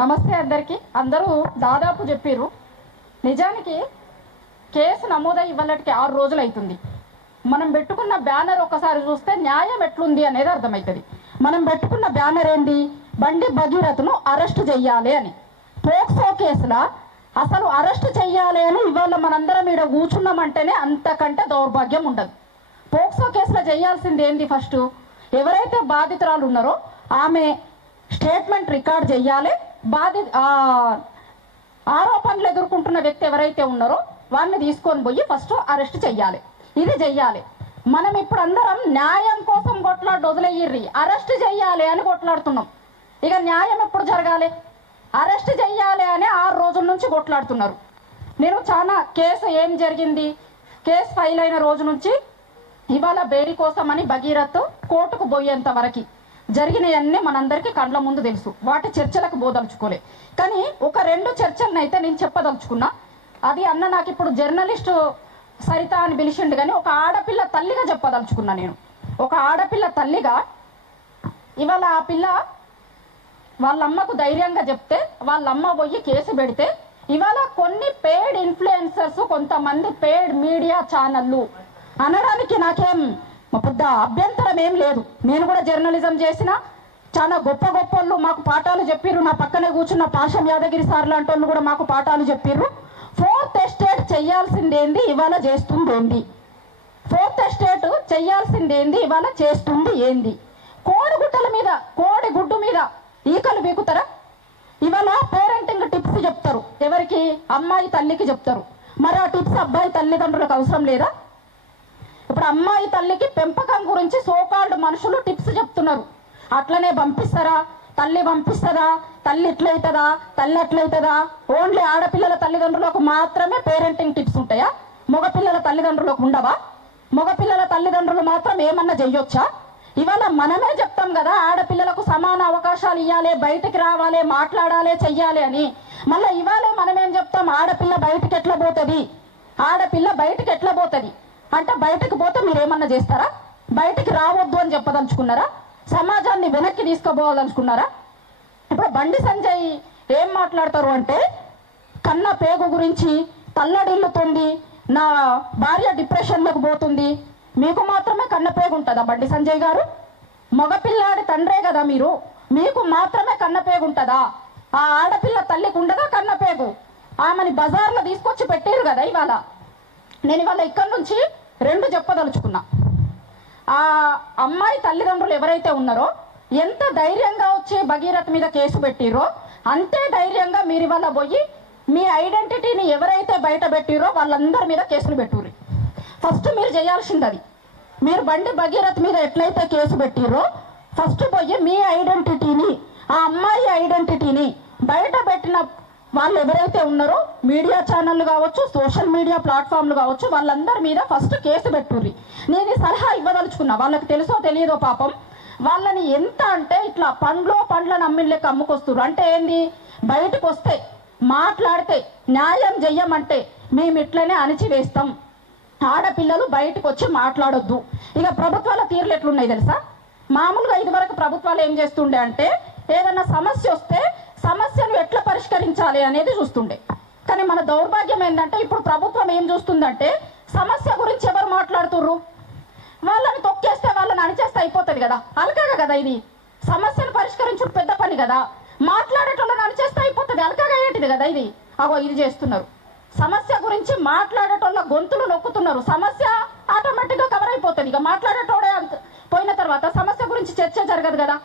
నమస్తే అందరికీ. అందరూ దాదాపు చెప్పారు. నిజానికి కేసు నమోదై ఇవ్వలటికి 6 రోజులు అవుతుంది. మనం పెట్టుకున్న బ్యానర్ ఒకసారి చూస్తే న్యాయం ఎట్లుంది అనేది అర్థమవుతుంది. మనం పెట్టుకున్న బ్యానర్ ఏంది? బండి భగీరథను అరెస్ట్ చెయ్యాలి అని. పోక్సో కేసులా అసలు అరెస్ట్ చెయ్యాలి అని ఇవాళ మనందరం ఇక్కడ కూర్చున్నామంటేనే అంతకంటే దౌర్భాగ్యం ఉండదు. పోక్సో కేసులో చేయాల్సింది ఏంది? ఫస్ట్ ఎవరైతే బాధితురాలు ఉన్నారో ఆమె స్టేట్మెంట్ రికార్డ్ చెయ్యాలి. ఆరోపణలు ఎదుర్కొంటున్న వ్యక్తి ఎవరైతే ఉన్నారో వాడిని తీసుకొని పోయి ఫస్ట్ అరెస్ట్ చెయ్యాలి. ఇది చెయ్యాలి. మనం ఇప్పుడు అందరం న్యాయం కోసం కొట్లాడు వదిలేయ్యి, అరెస్ట్ చెయ్యాలి అని కొట్లాడుతున్నాం. ఇక న్యాయం ఎప్పుడు జరగాలి? అరెస్ట్ చెయ్యాలి అని 6 రోజుల నుంచి కొట్లాడుతున్నారు. నేను చాలా కేసు ఏం జరిగింది, కేసు ఫైల్ అయిన రోజు నుంచి ఇవాళ బెయిల్ కోసం అని భగీరథ్ కోర్టుకు పోయేంత వరకు జరిగినవన్నీ మనందరికీ కండ్ల ముందు తెలుసు. వాటి చర్చలకు పోదలుచుకోలే. కానీ ఒక 2 చర్చలను అయితే నేను చెప్పదలుచుకున్నా. అది అన్న నాకు ఇప్పుడు జర్నలిస్టు సరిత అని పిలిచిండు, కానీ ఒక ఆడపిల్ల తల్లిగా చెప్పదలుచుకున్నా. నేను ఒక ఆడపిల్ల తల్లిగా ఇవాళ ఆ పిల్ల వాళ్ళమ్మకు ధైర్యంగా చెప్తే వాళ్ళమ్మ పోయి కేసు పెడితే ఇవాళ కొన్ని పెయిడ్ ఇన్ఫ్లుయెన్సర్స్, కొంతమంది పెయిడ్ మీడియా ఛానళ్ళు అనడానికి నాకేం పెద్ద అభ్యంతరం ఏం లేదు. నేను కూడా జర్నలిజం చేసిన చాలా గొప్ప గొప్పలు మాకు పాఠాలు చెప్పిర్రు. నా పక్కనే కూర్చున్న పాషం యాదగిరి సార్ లాంటి వాళ్ళు కూడా మాకు పాఠాలు చెప్పిర్రు. 4th ఎస్టేట్ చెయ్యాల్సిందేంది, ఇవాళ చేస్తుంది ఏంది? 4th ఎస్టేట్ చెయ్యాల్సిందేంది, ఇవాళ చేస్తుంది ఏంది? కోడిగుడ్డల మీద, కోడి గుడ్డు మీద ఈకలు బీకుతారా? ఇవాళ పేరెంటింగ్ టిప్స్ చెప్తారు. ఎవరికి? అమ్మాయి తల్లికి చెప్తారు. మరి ఆ టిప్స్ అబ్బాయి తల్లిదండ్రులకు అవసరం లేదా? ఇప్పుడు అమ్మాయి తల్లికి పెంపకం గురించి సోకాల్డ్ మనుషులు టిప్స్ చెప్తున్నారు. అట్లనే పంపిస్తారా? తల్లి పంపిస్తుందా? తల్లి ఇట్లయితుందా? తల్లి అట్లయితుందా? ఓన్లీ ఆడపిల్లల తల్లిదండ్రులకు మాత్రమే పేరెంటింగ్ టిప్స్ ఉంటాయా? మగపిల్లల తల్లిదండ్రులకు ఉండవా? మగపిల్లల తల్లిదండ్రులు మాత్రం ఏమన్నా చెయ్యొచ్చా? ఇవాళ మనమే చెప్తాం కదా, ఆడపిల్లలకు సమాన అవకాశాలు ఇవ్వాలి, బయటికి రావాలి, మాట్లాడాలి, చెయ్యాలి అని. మళ్ళీ ఇవాళే మనమేం చెప్తాం? ఆడపిల్ల బయటికి ఎట్లా పోతుంది, ఆడపిల్ల బయటికి ఎట్లా పోతుంది అంటే, బయటకు పోతే మీరేమన్నా చేస్తారా? బయటికి రావద్దు అని చెప్పదలుచుకున్నారా? సమాజాన్ని వెనక్కి తీసుకుపోవాలనుకున్నారా? ఇప్పుడు బండి సంజయ్ ఏం మాట్లాడతారు అంటే, కన్న పేగు గురించి తల్లడిల్లుతుంది, నా భార్య డిప్రెషన్లోకి పోతుంది. మీకు మాత్రమే కన్న పేగు ఉంటుందా బండి సంజయ్ గారు? మగపిల్లాడి తండ్రే కదా మీరు, మీకు మాత్రమే కన్న పేగు ఉంటుందా? ఆ ఆడపిల్ల తల్లికి ఉండదా కన్న పేగు? ఆమెని బజార్లో తీసుకొచ్చి పెట్టారు కదా. ఇవాళ నేను ఇవాళ ఇక్కడి నుంచి 2 చెప్పదలుచుకున్నా. ఆ అమ్మాయి తల్లిదండ్రులు ఎవరైతే ఉన్నారో ఎంత ధైర్యంగా వచ్చి భగీరథ్ మీద కేసు పెట్టిరో అంతే ధైర్యంగా మీరు ఇవాళ పోయి మీ ఐడెంటిటీని ఎవరైతే బయట పెట్టిరో వాళ్ళందరి మీద కేసులు పెట్టుర్రి. ఫస్ట్ మీరు చేయాల్సింది అది. మీరు బండి భగీరథ్ మీద ఎట్లయితే కేసు పెట్టిరో ఫస్ట్ పోయి మీ ఐడెంటిటీని, ఆ అమ్మాయి ఐడెంటిటీని బయట పెట్టిన వాళ్ళు ఎవరైతే ఉన్నారో మీడియా ఛానళ్ళు కావచ్చు, సోషల్ మీడియా ప్లాట్ఫామ్లు కావచ్చు, వాళ్ళందరి మీద ఫస్ట్ కేసు పెట్టుర్రి. నేను ఈ సలహా ఇవ్వదలుచుకున్నా. వాళ్ళకి తెలుసో తెలియదో పాపం, వాళ్ళని ఎంత అంటే ఇట్లా పండ్లను అమ్మిళ్ళకి అమ్ముకొస్తున్నారు. అంటే ఏంది? బయటకు వస్తే మాట్లాడితే న్యాయం చెయ్యమంటే మేము ఇట్లనే అణిచివేస్తాం, ఆడపిల్లలు బయటకు వచ్చి మాట్లాడొద్దు. ఇక ప్రభుత్వాల తీర్లు ఎట్లున్నాయి తెలుసా? మామూలుగా ఇదివరకు ప్రభుత్వాలు ఏం చేస్తుండే అంటే, ఏదన్నా సమస్య వస్తే సమస్యను ఎట్లా పరిష్కరించాలి అనేది చూస్తుండే. కానీ మన దౌర్భాగ్యం ఏంటంటే, ఇప్పుడు ప్రభుత్వం ఏం చూస్తుందంటే, సమస్య గురించి ఎవరు మాట్లాడుతుర్రు, వాళ్ళని తొక్కేస్తే వాళ్ళని అణిచేస్తే అయిపోతుంది కదా. అలకగా కదా ఇది. సమస్యను పరిష్కరించుడు పెద్ద పని కదా. మాట్లాడేటోళ్ళని అణిచేస్తే అయిపోతుంది. అలకగా ఏంటిది కదా ఇది. అగో ఇది చేస్తున్నారు. సమస్య గురించి మాట్లాడేటోళ్ళ గొంతులు నొక్కుతున్నారు. సమస్య ఆటోమేటిక్గా కవర్ అయిపోతుంది. ఇక మాట్లాడేటోడే పోయిన తర్వాత సమస్య గురించి చర్చ జరగదు కదా.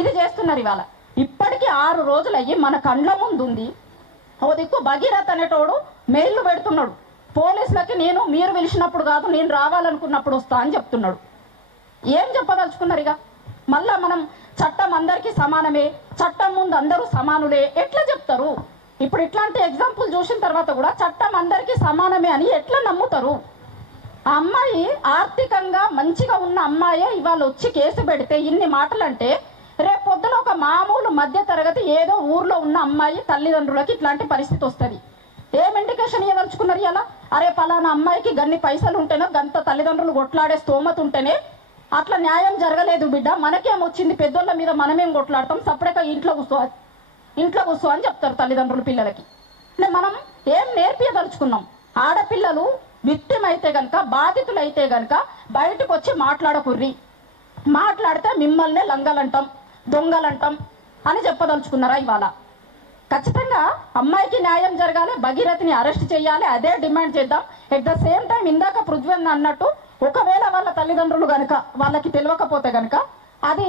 ఇది చేస్తున్నారు. ఇవాళ ఇప్పటికీ 6 రోజులు అయ్యి మన కండ్ల ముందు ఉంది. ఓ దిక్కు భగీరథ్ అనేటోడు మెయిల్లు పెడుతున్నాడు పోలీసులకి, మీరు పిలిచినప్పుడు కాదు, నేను రావాలనుకున్నప్పుడు వస్తా అని చెప్తున్నాడు. ఏం చెప్పదలుచుకున్నారు? ఇక మళ్ళా మనం చట్టం అందరికీ సమానమే, చట్టం ముందు అందరూ సమానులే ఎట్లా చెప్తారు? ఇప్పుడు ఇట్లాంటి ఎగ్జాంపుల్ చూసిన తర్వాత కూడా చట్టం అందరికీ సమానమే అని ఎట్లా నమ్ముతారు? ఆ అమ్మాయి ఆర్థికంగా మంచిగా ఉన్న అమ్మాయే ఇవాళ వచ్చి కేసు పెడితే ఇన్ని మాటలు అంటే, రేపు పొద్దున ఒక మామూలు మధ్య తరగతి ఏదో ఊర్లో ఉన్న అమ్మాయి తల్లిదండ్రులకి ఇట్లాంటి పరిస్థితి వస్తుంది. ఏం ఇండికేషన్ ఇవ్వదలుచుకున్నారు? ఇలా అరే పలానా అమ్మాయికి గన్ని పైసలు ఉంటేనో, గంత తల్లిదండ్రులు కొట్లాడే స్తోమత ఉంటేనే అట్లా న్యాయం జరగలేదు బిడ్డ, మనకేం వచ్చింది, పెద్దోళ్ళ మీద మనమేం కొట్లాడతాం, సపరేట్గా ఇంట్లో కూర్చో ఇంట్లో కూర్చో అని చెప్తారు తల్లిదండ్రులు పిల్లలకి. అంటే మనం ఏం నేర్పించదలుచుకున్నాం? ఆడపిల్లలు విక్టిమ్ అయితే కనుక, బాధితులు అయితే కనుక బయటకు వచ్చి మాట్లాడకుర్రి, మాట్లాడితే మిమ్మల్ని లంగలంటాం, దొంగలంటాం అని చెప్పదలుచుకున్నారా ఇవాళ? ఖచ్చితంగా అమ్మాయికి న్యాయం జరగాలి, భగీరథిని అరెస్ట్ చేయాలి, అదే డిమాండ్ చేద్దాం. ఎట్ ద సేమ్ టైం ఇందాక పృథ్వీ అన్నట్టు ఒకవేళ వాళ్ళ తల్లిదండ్రులు కనుక వాళ్ళకి తెలియకపోతే కనుక అది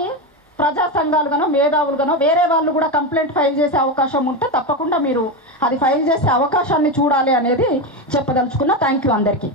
ప్రజా సంఘాలుగానో మేధావులుగానో వేరే వాళ్ళు కూడా కంప్లైంట్ ఫైల్ చేసే అవకాశం ఉంటే తప్పకుండా మీరు అది ఫైల్ చేసే అవకాశాన్ని చూడాలి అనేది చెప్పదలుచుకున్నా. థ్యాంక్ యూ అందరికీ.